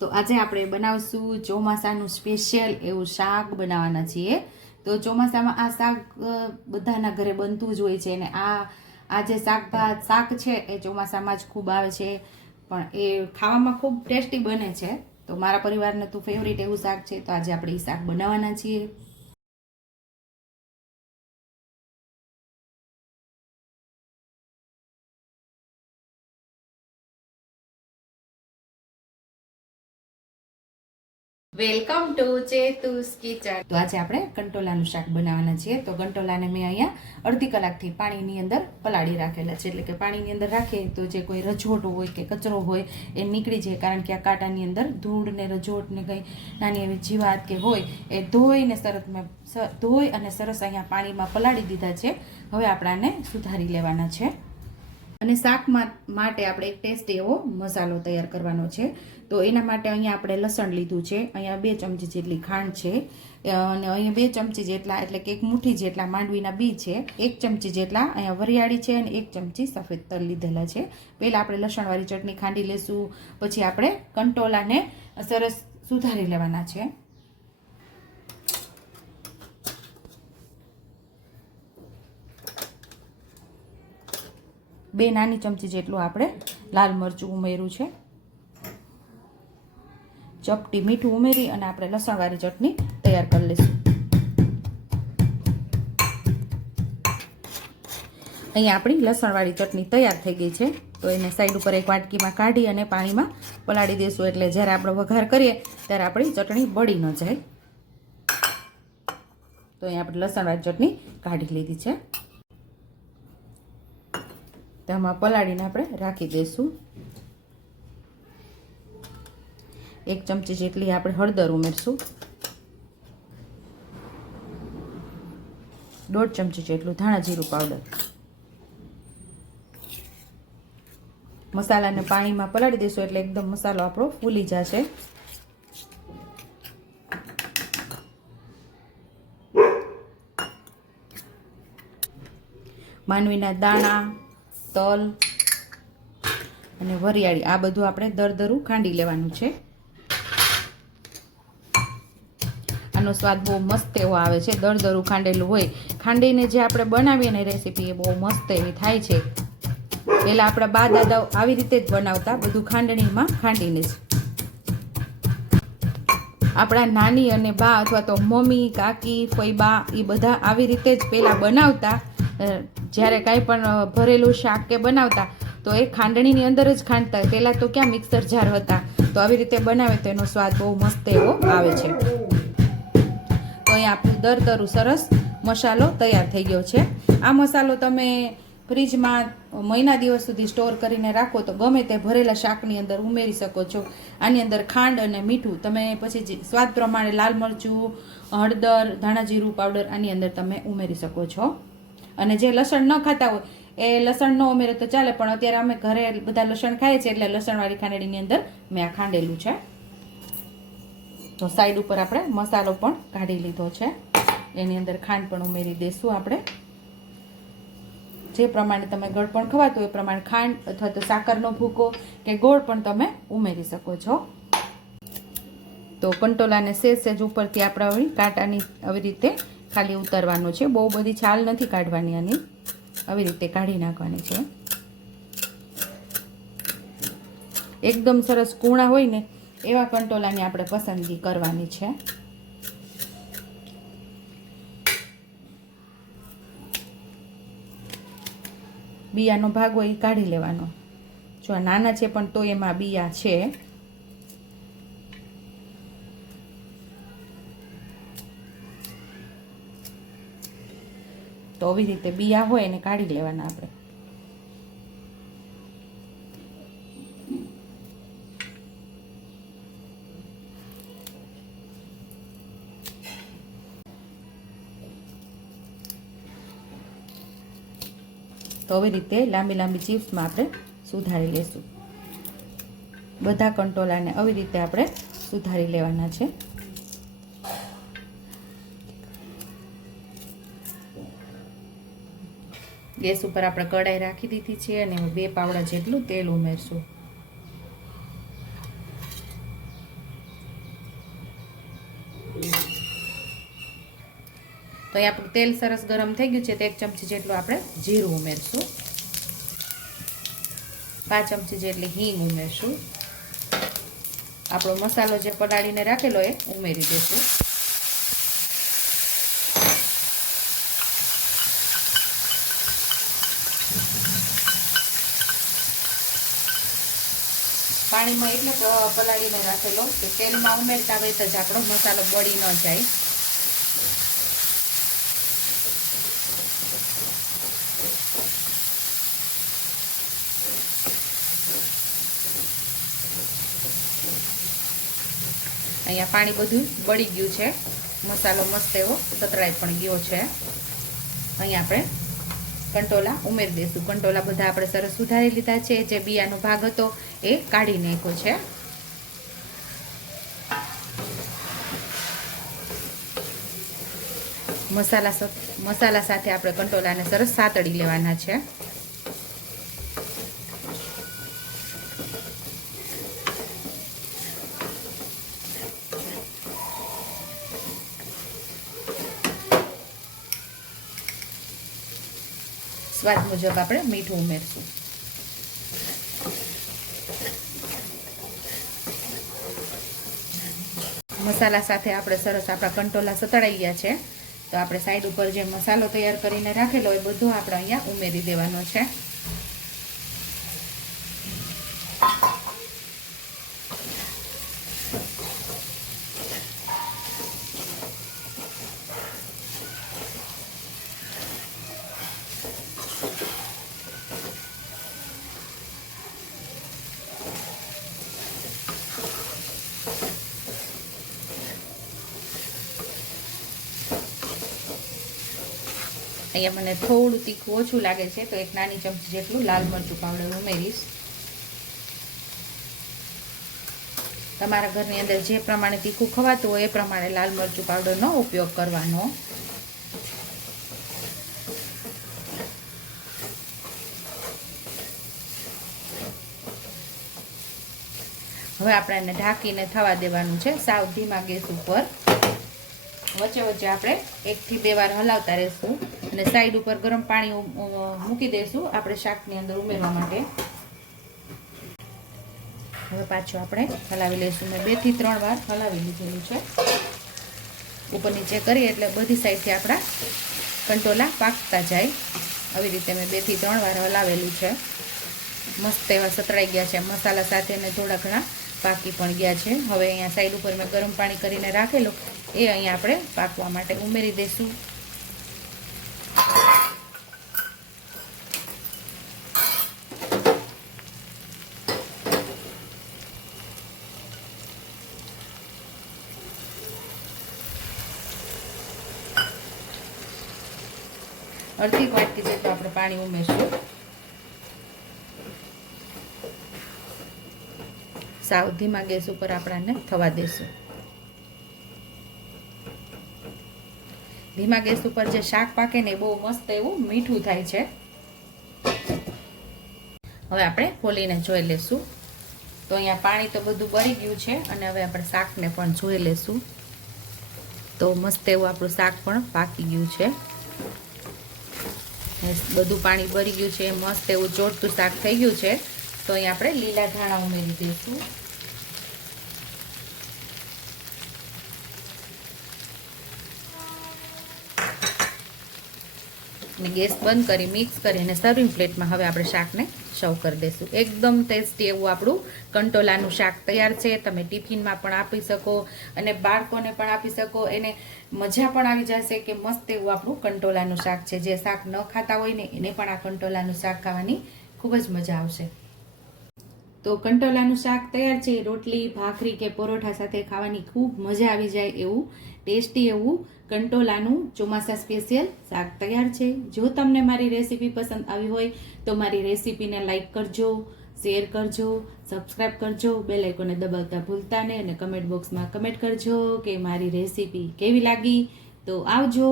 તો આજે આપણે બનાવશું ચોમાસાનું સ્પેશિયલ એવું શાક બનાવવાના છીએ. તો ચોમાસામાં આ શાક બધાના ઘરે બનતું જ હોય છે અને આ આ જે શાકભાત, શાક છે એ ચોમાસામાં જ ખૂબ આવે છે. પણ એ ખાવામાં ખૂબ ટેસ્ટી બને છે. તો મારા પરિવારને તો ફેવરિટ એવું શાક છે. તો આજે આપણે એ શાક બનાવવાના છીએ. Welcome to Chetu's kitchen. તો આજે આપણે કંટોલાનું શાક બનાવવાના છીએ. તો કંટોલાને મેં અહીંયા અડધી કલાકથી પાણીની અંદર પલાળી રાખેલા છે. એટલે કે પાણીની અંદર રાખીએ તો જે કોઈ રજોટ હોય કે કચરો હોય, એ નીકળી જાય. કારણ કે આ કાંટાની અંદર ધૂળ ને રજોટ ને કંઈ નાની એવી જીવાત કે હોય, એ ધોઈને સરસ મેં ધોઈ અને સરસ અહીંયા પાણીમાં પલાળી દીધા છે. હવે આપણાને સુધારી લેવાના છે. અને શાક માટે આપણે એક ટેસ્ટી એવો મસાલો તૈયાર કરવાનો છે. તો એના માટે અહીંયા આપણે લસણ લીધું છે. અહીંયા બે ચમચી જેટલી ખાંડ છે. અને અહીંયા બે ચમચી જેટલા, એટલે કે એક મુઠ્ઠી જેટલા માંડવીના બી છે. એક ચમચી જેટલા અહીંયા વરિયાળી છે અને એક ચમચી સફેદ તલ લીધેલા છે. પહેલાં આપણે લસણવાળી ચટણી ખાંડી લેશું. પછી આપણે કંટોલાને સરસ સુધારી લેવાના છે. બે નાની ચમચી જેટલું આપણે લાલ મરચું ઉમેર્યું છે. ચપટી મીઠું ઉમેરી અને આપણે લસણવાળી ચટણી તૈયાર કરી લઈશું. અહીંયા આપણી લસણવાળી ચટણી તૈયાર થઈ ગઈ છે. તો એને સાઈડ ઉપર એક વાટકીમાં કાઢી અને પાણીમાં પલાળી દઈશું. એટલે જ્યારે આપણે વઘાર કરીએ ત્યારે આપણી ચટણી બળી ન જાય. તો અહીંયા આપણે લસણવાળી ચટણી કાઢી લીધી છે. તેમાં પલાળીને આપણે રાખી દઈશું. એક ચમચી જેટલી આપણે હળદર ઉમેરશું. દોઢ ચમચી જેટલું ધાણા જીરું પાવડર. મસાલાને પાણીમાં પલાળી દઈશું એટલે એકદમ મસાલો આપણો ફૂલી જશે. માનવીના દાણા તલ અને વરિયાળી, આ બધું આપણે દરદરું ખાંડી લેવાનું છે. આનો સ્વાદ બહુ મસ્ત એવો આવે છે, દરદરું ખાંડેલું હોય. ખાંડીને જે આપણે બનાવીએ ને રેસીપી એ બહુ મસ્ત એવી થાય છે. પહેલાં આપણા બા દાદાઓ આવી રીતે જ બનાવતા, બધું ખાંડણીમાં ખાંડીને જ. આપણા નાની અને બા અથવા તો મમ્મી, કાકી, ફોઈબા એ બધા આવી રીતે જ પહેલાં બનાવતા જ્યારે કાંઈ પણ ભરેલું શાક કે બનાવતા, તો એ ખાંડણીની અંદર જ ખાંડતા. પહેલાં તો ક્યાં મિક્સર જાર હતા? તો આવી રીતે બનાવે તો એનો સ્વાદ બહુ મસ્ત એવો આવે છે. તો અહીંયા આપણું દરદરું સરસ મસાલો તૈયાર થઈ ગયો છે. આ મસાલો તમે ફ્રીજમાં મહિના દિવસ સુધી સ્ટોર કરીને રાખો તો ગમે તે ભરેલા શાકની અંદર ઉમેરી શકો છો. આની અંદર ખાંડ અને મીઠું. તમે પછી સ્વાદ પ્રમાણે લાલ મરચું, હળદર, ધાણા જીરું, પાવડર આની અંદર તમે ઉમેરી શકો છો. અને જે લસણ ન ખાતા હોય, એ લસણ ન ઉમેરે તો ચાલે, પણ અત્યારે અમે ઘરે બધા લસણ ખાઈએ છીએ એટલે લસણવાળી ખાંડણીની અંદર મેં આ ખાંડેલું છે. તો સાઈડ ઉપર આપણે મસાલો પણ કાઢી લીધો છે. એની અંદર ખાંડ પણ ઉમેરી દઈશું આપણે. જે પ્રમાણે તમે ગળ પણ ખવાતું એ પ્રમાણે ખાંડ અથવા તો સાકરનો ભૂકો કે ગોળ પણ તમે ઉમેરી શકો છો. તો કંટોલાને સેજ સેજ ઉપરથી આપણે કાંટાની આવી રીતે ખાલી ઉતરવાનો છે. બહુ બધી છાલ નથી કાઢવાની આની. આવી રીતે કાઢી નાખવાની છે. એકદમ સરસ કૂણા હોય ને, એવા કંટોલાની આપણે પસંદગી કરવાની છે. બિયાનો ભાગ હોય એ કાઢી લેવાનો. જો નાના છે પણ તો એમાં બિયા છે. તો આવી રીતે બિયા હોય એને કાઢી લેવાના આપણે. તો આવી રીતે લાંબી લાંબી ચિપ્સમાં આપણે સુધારી લેશું. બધા કંટોલાને આવી રીતે આપણે સુધારી લેવાના છે. ગેસ ઉપર આપણે કડાઈ રાખી દીધી છે અને બે પાવડા જેટલું તેલ ઉમેરશું. તો અહીં આપણું તેલ સરસ ગરમ થઈ ગયું છે તો એક ચમચી જેટલું આપણે જીરું ઉમેરશું. પાંચ ચમચી જેટલી હિંગ ઉમેરશું. આપણો મસાલો જે પલાળીને રાખેલો એ ઉમેરી દઈશું પાણીમાં એટલે પલાળીને રાખેલો કે તેલમાં ઉમેરતા વેત જ આપણો મસાલો બળી ન જાય. અહીંયા પાણી બધું બળી ગયું છે. મસાલો મસ્ત એવો સતરાય પણ ગયો છે. અહીંયા આપણે કંટોલા, ઉમેરી દઈશું. કંટોલા બધા આપણે સરસ સુધારી લીધા છે. જે બિયાનો ભાગ હતો એ કાઢી નાખ્યો છે. મસાલા મસાલા સાથે આપણે કંટોલાને સરસ સાતડી લેવાના છે. સ્વાદ મુજબ આપણે મીઠું ઉમેરશું. મસાલા સાથે આપણે સરસ આપણા કંટોલા સતળાઈ ગયા છે. તો આપણે સાઈડ ઉપર જે મસાલો તૈયાર કરીને રાખેલો એ બધો આપણે અહીંયા ઉમેરી દેવાનો છે. અહીંયા મને થોડું તીખું ઓછું લાગે છે, તો એક નાની ચમચી જેટલું લાલ મરચું પાવડર ઉમેરીશ. તમારા ઘરની અંદર જે પ્રમાણે તીખું ખવાતું હોય એ પ્રમાણે લાલ મરચું પાવડરનો ઉપયોગ કરવાનો. હવે આપણે એને ઢાંકીને થવા દેવાનું છે સાવ ધીમા ગેસ ઉપર. વચ્ચે વચ્ચે આપણે એકથી બે વાર હલાવતા રહેશું. અને સાઈડ ઉપર ગરમ પાણી મૂકી દઈશું. આપણે શાકની અંદર ઉમેરવા માટે. હવે પાછું આપણે હલાવી લઈશું. મેં બેથી ત્રણ વાર હલાવી લીધેલું છે. ઉપર નીચે કરીએ એટલે બધી સાઈડથી આપણા કંટોલા પાકતા જાય. આવી રીતે મેં બેથી ત્રણ વાર હલાવેલું છે. મસ્ત એવા સતરાઈ ગયા છે. મસાલા સાથે અને થોડા ઘણા પાકી પણ ગયા છે. હવે અહીંયા સાઈડ ઉપર મેં ગરમ પાણી કરીને રાખેલું. એ અહીંયા આપણે પાકવા માટે ઉમેરી દઈશું. અડધી વાટકી જેટલું આપણે પાણી ઉમેરશું. સાવ ધીમા ગેસ ઉપર આપણાને થવા દેશું. ધીમા ગેસ ઉપર જે શાક પાકે ને બહુ મસ્ત એવું મીઠું થાય છે. હવે આપણે ખોલીને જોઈ લેશું. તો અહીંયા પાણી તો બધું બળી ગયું છે અને હવે આપણે શાકને પણ જોઈ લેશું. તો મસ્ત એવું આપણું શાક પણ પાકી ગયું છે. બધું પાણી ભરી ગયું છે, મસ્ત એવું ચોટતું શાક થઈ ગયું છે. તો અહીં આપણે લીલા ધાણા ઉમેરી દઈશું. અને ગેસ બંધ કરી મિક્સ કરી અને સર્વિંગ પ્લેટમાં હવે આપણે શાકને સર્વ કરી દઈશું. એકદમ ટેસ્ટી એવું આપણું કંટોલાનું શાક તૈયાર છે. તમે ટિફિનમાં પણ આપી શકો અને બાળકોને પણ આપી શકો. એને મજા પણ આવી જશે કે મસ્ત એવું આપણું કંટોલાનું શાક છે. જે શાક ન ખાતા હોય ને એને પણ આ કંટોલાનું શાક ખાવાની ખૂબ જ મજા આવશે. તો કંટોલાનું શાક તૈયાર છે, રોટલી, ભાખરી કે પરોઠા સાથે ખાવાની ખૂબ મજા આવી જાય એવું, ટેસ્ટી એવું કંટોલાનું ચોમાસા સ્પેશિયલ શાક તૈયાર છે. જો તમને મારી રેસીપી પસંદ આવી હોય તો મારી રેસીપીને લાઇક કરજો, શેર કરજો, સબસ્ક્રાઇબ કરજો બે લાઇકોને દબાવતા ભૂલતા નહીં અને કમેન્ટ બોક્સમાં કમેન્ટ કરજો કે મારી રેસીપી કેવી લાગી. તો આવજો.